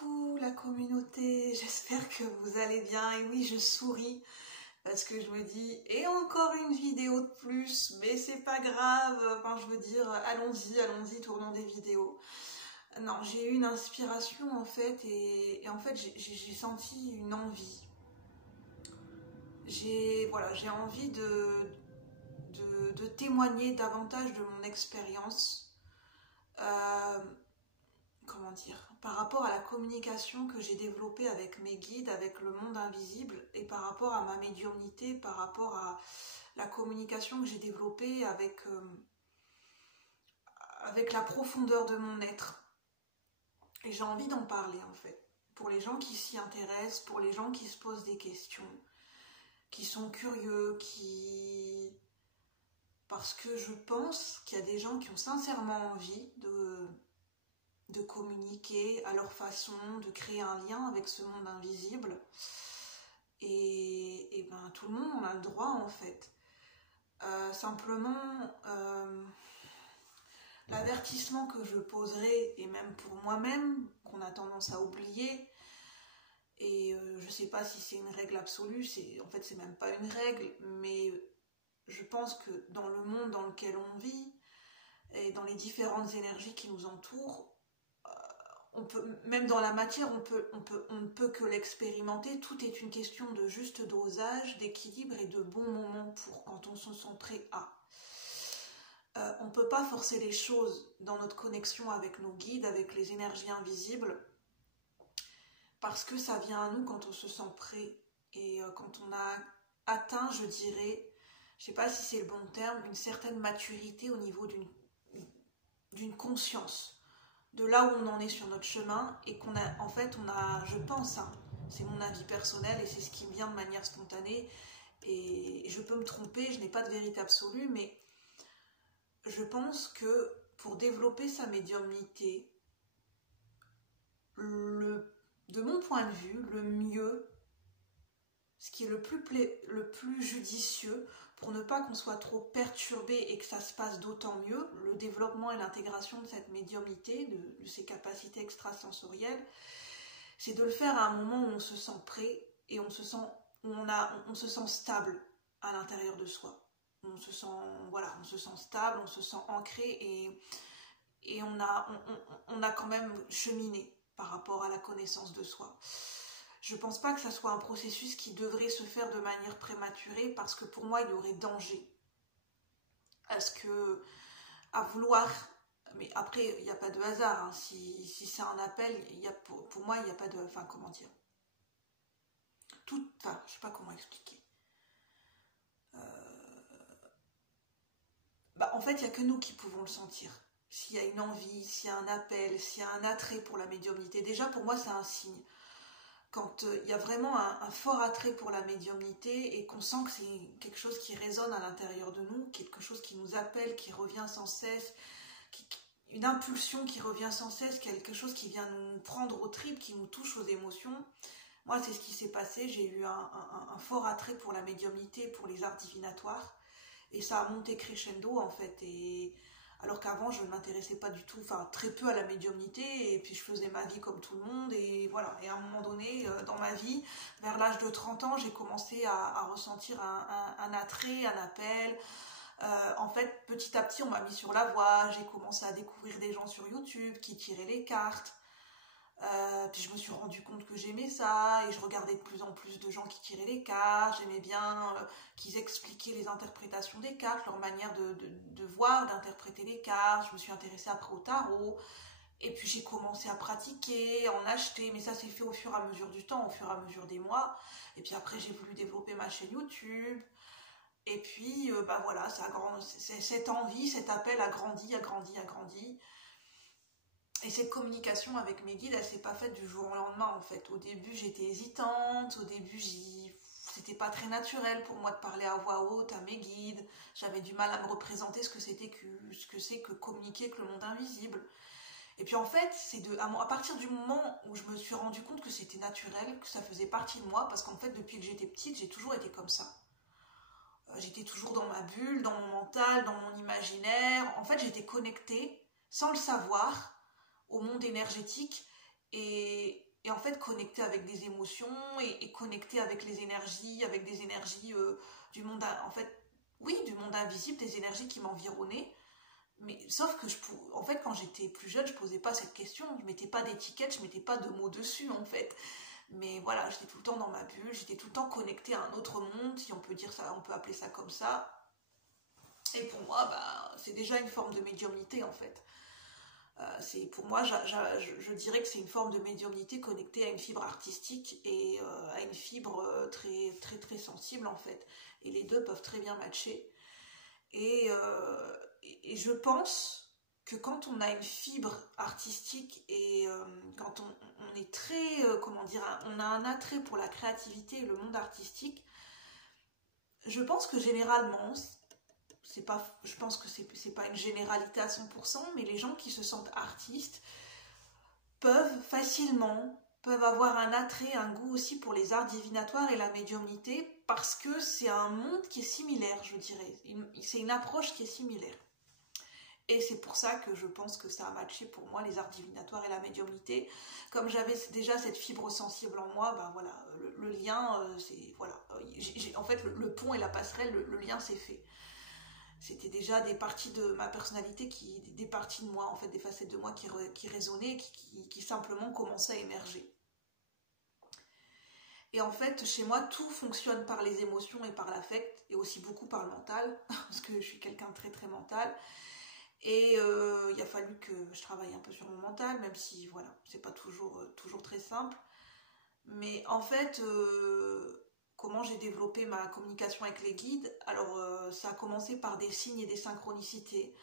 Coucou la communauté, j'espère que vous allez bien. Et oui, je souris parce que je me dis, et encore une vidéo de plus, mais c'est pas grave, enfin je veux dire, allons-y, tournons des vidéos. Non, j'ai eu une inspiration en fait, et en fait j'ai senti une envie. J'ai envie de témoigner davantage de mon expérience. Comment dire, par rapport à la communication que j'ai développée avec mes guides, avec le monde invisible, et par rapport à ma médiumnité, par rapport à la communication que j'ai développée avec la profondeur de mon être. Et j'ai envie d'en parler en fait, pour les gens qui s'y intéressent, pour les gens qui se posent des questions, qui sont curieux, parce que je pense qu'il y a des gens qui ont sincèrement envie de communiquer à leur façon, de créer un lien avec ce monde invisible. Et ben, tout le monde en a le droit en fait. Simplement, l'avertissement que je poserai, et même pour moi-même, qu'on a tendance à oublier, et je sais pas si c'est une règle absolue, en fait c'est même pas une règle, mais je pense que dans le monde dans lequel on vit, et dans les différentes énergies qui nous entourent, même dans la matière, on ne peut que l'expérimenter. Tout est une question de juste dosage, d'équilibre et de bon moment pour quand on se sent prêt à. On ne peut pas forcer les choses dans notre connexion avec nos guides, avec les énergies invisibles, parce que ça vient à nous quand on se sent prêt. Et quand on a atteint, je dirais, je ne sais pas si c'est le bon terme, une certaine maturité au niveau d'une conscience de là où on en est sur notre chemin, et qu'on a, en fait, je pense, hein, c'est mon avis personnel et c'est ce qui me vient de manière spontanée, et je peux me tromper, je n'ai pas de vérité absolue, mais je pense que pour développer sa médiumnité, de mon point de vue, le mieux, ce qui est le plus judicieux, pour ne pas qu'on soit trop perturbé et que ça se passe d'autant mieux, le développement et l'intégration de cette médiumnité, de ces capacités extrasensorielles, c'est de le faire à un moment où on se sent prêt et on se sent stable à l'intérieur de soi. On se sent stable, on se sent ancré, et on a quand même cheminé par rapport à la connaissance de soi. Je ne pense pas que ça soit un processus qui devrait se faire de manière prématurée, parce que pour moi, il y aurait danger à vouloir. Mais après, il n'y a pas de hasard. Hein. Si c'est un appel, pour moi, il n'y a pas de... Enfin, comment dire, je ne sais pas comment expliquer. En fait, il n'y a que nous qui pouvons le sentir. S'il y a une envie, s'il y a un appel, s'il y a un attrait pour la médiumnité, déjà, pour moi, c'est un signe. Quand il y a vraiment un fort attrait pour la médiumnité, et qu'on sent que c'est quelque chose qui résonne à l'intérieur de nous, quelque chose qui nous appelle, qui revient sans cesse, une impulsion qui revient sans cesse, quelque chose qui vient nous prendre aux tripes, qui nous touche aux émotions. Moi, c'est ce qui s'est passé. J'ai eu un fort attrait pour la médiumnité, pour les arts divinatoires, et ça a monté crescendo en fait. Et alors qu'avant, je ne m'intéressais pas du tout, enfin très peu à la médiumnité, et puis je faisais ma vie comme tout le monde, et voilà. Et à un moment donné, dans ma vie, vers l'âge de 30 ans, j'ai commencé à ressentir un attrait, un appel. En fait, petit à petit, on m'a mis sur la voie, j'ai commencé à découvrir des gens sur YouTube qui tiraient les cartes. Puis je me suis rendu compte que j'aimais ça, et je regardais de plus en plus de gens qui tiraient les cartes. J'aimais bien qu'ils expliquaient les interprétations des cartes, leur manière de voir, d'interpréter les cartes. Je me suis intéressée après au tarot, et puis j'ai commencé à pratiquer, en acheter, mais ça s'est fait au fur et à mesure du temps, au fur et à mesure des mois. Et puis après, j'ai voulu développer ma chaîne YouTube, et puis voilà, cette envie, cet appel a grandi. Et cette communication avec mes guides, elle s'est pas faite du jour au lendemain en fait. Au début, j'étais hésitante, au début, c'était pas très naturel pour moi de parler à voix haute à mes guides. J'avais du mal à me représenter ce que c'est que communiquer avec le monde invisible. Et puis en fait, c'est à partir du moment où je me suis rendu compte que c'était naturel, que ça faisait partie de moi, parce qu'en fait, depuis que j'étais petite, j'ai toujours été comme ça. J'étais toujours dans ma bulle, dans mon mental, dans mon imaginaire. En fait, j'étais connectée, sans le savoir, au monde énergétique, et en fait connecter avec des émotions et connecter avec les énergies, avec des énergies du monde, en fait, oui, du monde invisible, des énergies qui m'environnaient. Mais sauf que en fait, quand j'étais plus jeune, je posais pas cette question, je mettais pas d'étiquette, je mettais pas de mots dessus en fait. Mais voilà, j'étais tout le temps dans ma bulle, j'étais tout le temps connectée à un autre monde, si on peut dire ça, on peut appeler ça comme ça. Et pour moi, bah, c'est déjà une forme de médiumnité en fait. Pour moi, je dirais que c'est une forme de médiumnité connectée à une fibre artistique et à une fibre très, très, très sensible en fait. Et les deux peuvent très bien matcher. Et je pense que quand on a une fibre artistique et quand on est très, comment dire, on a un attrait pour la créativité et le monde artistique, je pense que généralement, je pense que c'est pas une généralité à 100%, mais les gens qui se sentent artistes peuvent avoir un attrait, un goût aussi pour les arts divinatoires et la médiumnité, parce que c'est un monde qui est similaire, je dirais. C'est une approche qui est similaire. Et c'est pour ça que je pense que ça a matché pour moi, les arts divinatoires et la médiumnité. Comme j'avais déjà cette fibre sensible en moi, ben voilà, le lien, c'est, voilà. En fait, le pont et la passerelle, le lien s'est fait. C'était déjà des parties de ma personnalité, des parties de moi, en fait, des facettes de moi qui résonnaient, qui simplement commençaient à émerger. Et en fait, chez moi, tout fonctionne par les émotions et par l'affect, et aussi beaucoup par le mental, parce que je suis quelqu'un de très très mental. Et il a fallu que je travaille un peu sur mon mental, même si, voilà, c'est pas toujours très simple. Mais en fait, comment j'ai développé ma communication avec les guides? Alors, ça a commencé par des signes et des synchronicités.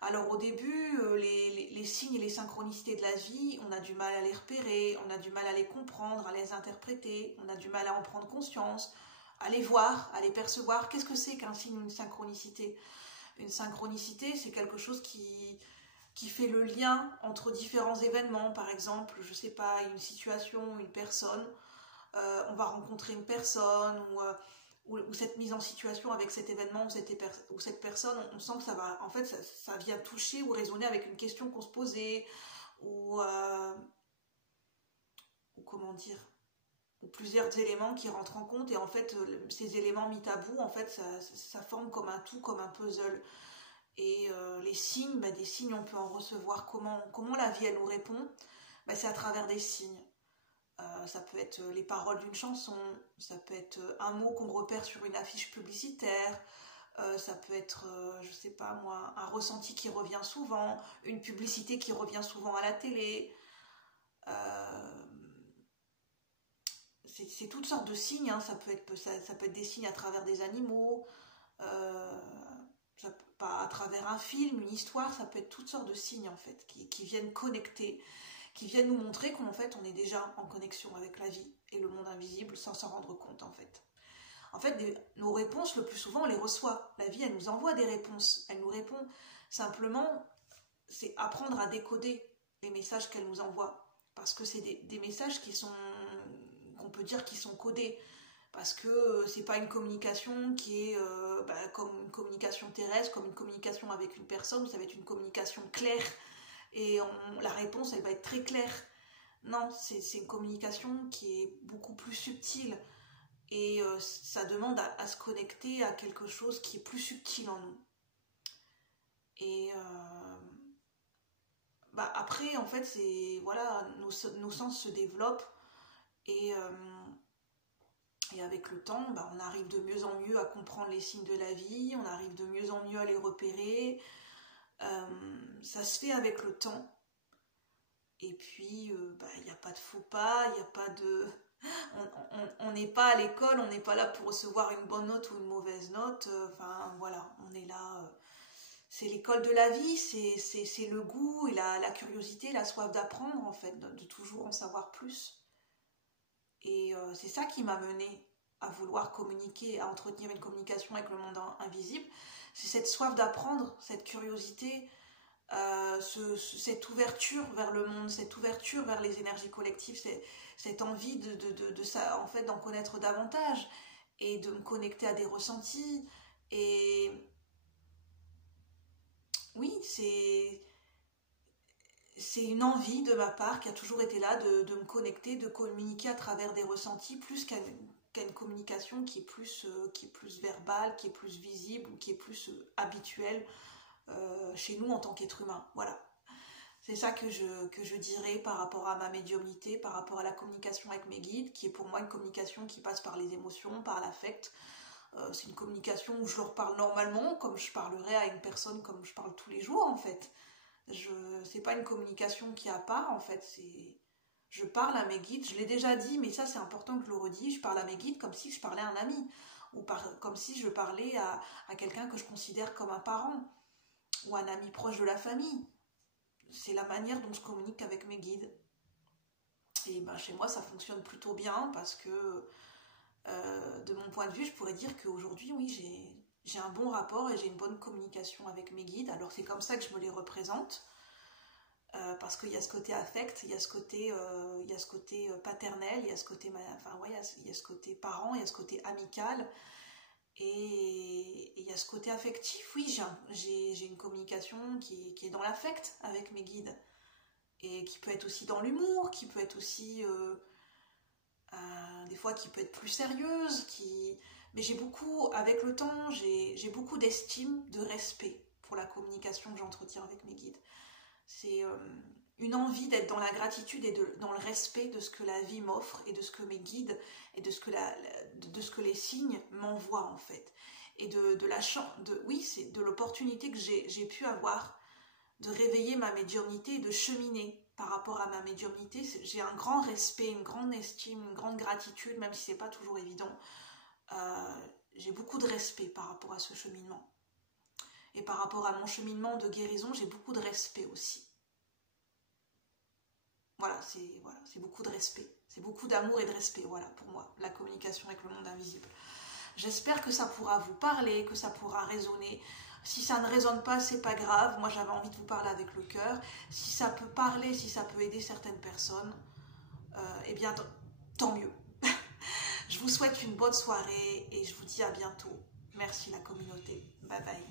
Alors au début, les signes et les synchronicités de la vie, on a du mal à les repérer, on a du mal à les comprendre, à les interpréter, on a du mal à en prendre conscience, à les voir, à les percevoir. Qu'est-ce que c'est qu'un signe ou une synchronicité? Une synchronicité, c'est quelque chose qui fait le lien entre différents événements. Par exemple, je sais pas, une situation, une personne, on va rencontrer une personne ou cette mise en situation avec cet événement ou cette personne, on sent que ça va, en fait, ça vient toucher ou résonner avec une question qu'on se posait ou comment dire, ou plusieurs éléments qui rentrent en compte et en fait, ces éléments mis à bout, en fait, ça forme comme un tout, comme un puzzle. Et les signes, bah, des signes, on peut en recevoir comment la vie, elle nous répond, bah, c'est à travers des signes. Ça peut être les paroles d'une chanson, ça peut être un mot qu'on repère sur une affiche publicitaire, ça peut être, je sais pas moi, un ressenti qui revient souvent, une publicité qui revient souvent à la télé. Euh, c'est toutes sortes de signes, hein. Ça peut être des signes à travers des animaux, euh, pas à travers un film, une histoire, ça peut être toutes sortes de signes en fait qui viennent connecter, qui viennent nous montrer qu'en fait on est déjà en connexion avec la vie et le monde invisible sans s'en rendre compte en fait. En fait, nos réponses, le plus souvent, on les reçoit. La vie, elle nous envoie des réponses. Elle nous répond. Simplement, c'est apprendre à décoder les messages qu'elle nous envoie. Parce que c'est des messages qu'on peut dire qui sont codés. Parce que c'est pas une communication qui est comme une communication terrestre, comme une communication avec une personne, ça va être une communication claire. Et la réponse, elle va être très claire. Non, c'est une communication qui est beaucoup plus subtile. Et ça demande à se connecter à quelque chose qui est plus subtil en nous. Et bah après, en fait, c'est voilà, nos sens se développent et, avec le temps, bah, on arrive de mieux en mieux à comprendre les signes de la vie, on arrive de mieux en mieux à les repérer. Ça se fait avec le temps. Et puis, bah, il n'y a pas de faux pas, il n'y a pas de... On n'est pas à l'école, on n'est pas là pour recevoir une bonne note ou une mauvaise note. Enfin, voilà, on est là. C'est l'école de la vie, c'est le goût et la curiosité, la soif d'apprendre, en fait, de toujours en savoir plus. Et c'est ça qui m'a menée à vouloir communiquer, à entretenir une communication avec le monde invisible. C'est cette soif d'apprendre, cette curiosité, cette ouverture vers le monde, cette ouverture vers les énergies collectives, cette envie de ça, en fait, d'en connaître davantage et de me connecter à des ressentis. Et oui, c'est une envie de ma part qui a toujours été là de me connecter, de communiquer à travers des ressentis plus qu'à une communication qui est plus verbale, qui est plus visible ou qui est plus habituelle chez nous en tant qu'être humain. Voilà. C'est ça que je dirais par rapport à ma médiumnité, par rapport à la communication avec mes guides, qui est pour moi une communication qui passe par les émotions, par l'affect. C'est une communication où je leur parle normalement, comme je parlerais à une personne comme je parle tous les jours en fait. C'est pas une communication qui est à part en fait, je parle à mes guides, je l'ai déjà dit, mais ça c'est important que je le redis, je parle à mes guides comme si je parlais à un ami, ou comme si je parlais à quelqu'un que je considère comme un parent, ou un ami proche de la famille. C'est la manière dont je communique avec mes guides. Et ben, chez moi ça fonctionne plutôt bien parce que de mon point de vue je pourrais dire qu'aujourd'hui oui j'ai un bon rapport et j'ai une bonne communication avec mes guides. Alors c'est comme ça que je me les représente. Parce qu'il y a ce côté affect, il y a ce côté paternel, il y a ce côté, enfin, ouais, il y a ce côté parent, il y a ce côté amical, et il y a ce côté affectif. Oui, j'ai une communication qui est dans l'affect avec mes guides, et qui peut être aussi dans l'humour, qui peut être aussi, des fois, qui peut être plus sérieuse, mais avec le temps, j'ai beaucoup d'estime, de respect pour la communication que j'entretiens avec mes guides. C'est une envie d'être dans la gratitude et dans le respect de ce que la vie m'offre et de ce que mes guides et de ce que les signes m'envoient en fait. Et c'est de l'opportunité que j'ai pu avoir de réveiller ma médiumnité et de cheminer par rapport à ma médiumnité. J'ai un grand respect, une grande estime, une grande gratitude, même si c'est pas toujours évident. J'ai beaucoup de respect par rapport à ce cheminement. Et par rapport à mon cheminement de guérison, j'ai beaucoup de respect aussi. Voilà, c'est beaucoup de respect. C'est beaucoup d'amour et de respect, voilà, pour moi, la communication avec le monde invisible. J'espère que ça pourra vous parler, que ça pourra résonner. Si ça ne résonne pas, c'est pas grave. Moi, j'avais envie de vous parler avec le cœur. Si ça peut parler, si ça peut aider certaines personnes, eh bien, tant mieux. Je vous souhaite une bonne soirée et je vous dis à bientôt. Merci la communauté. Bye bye.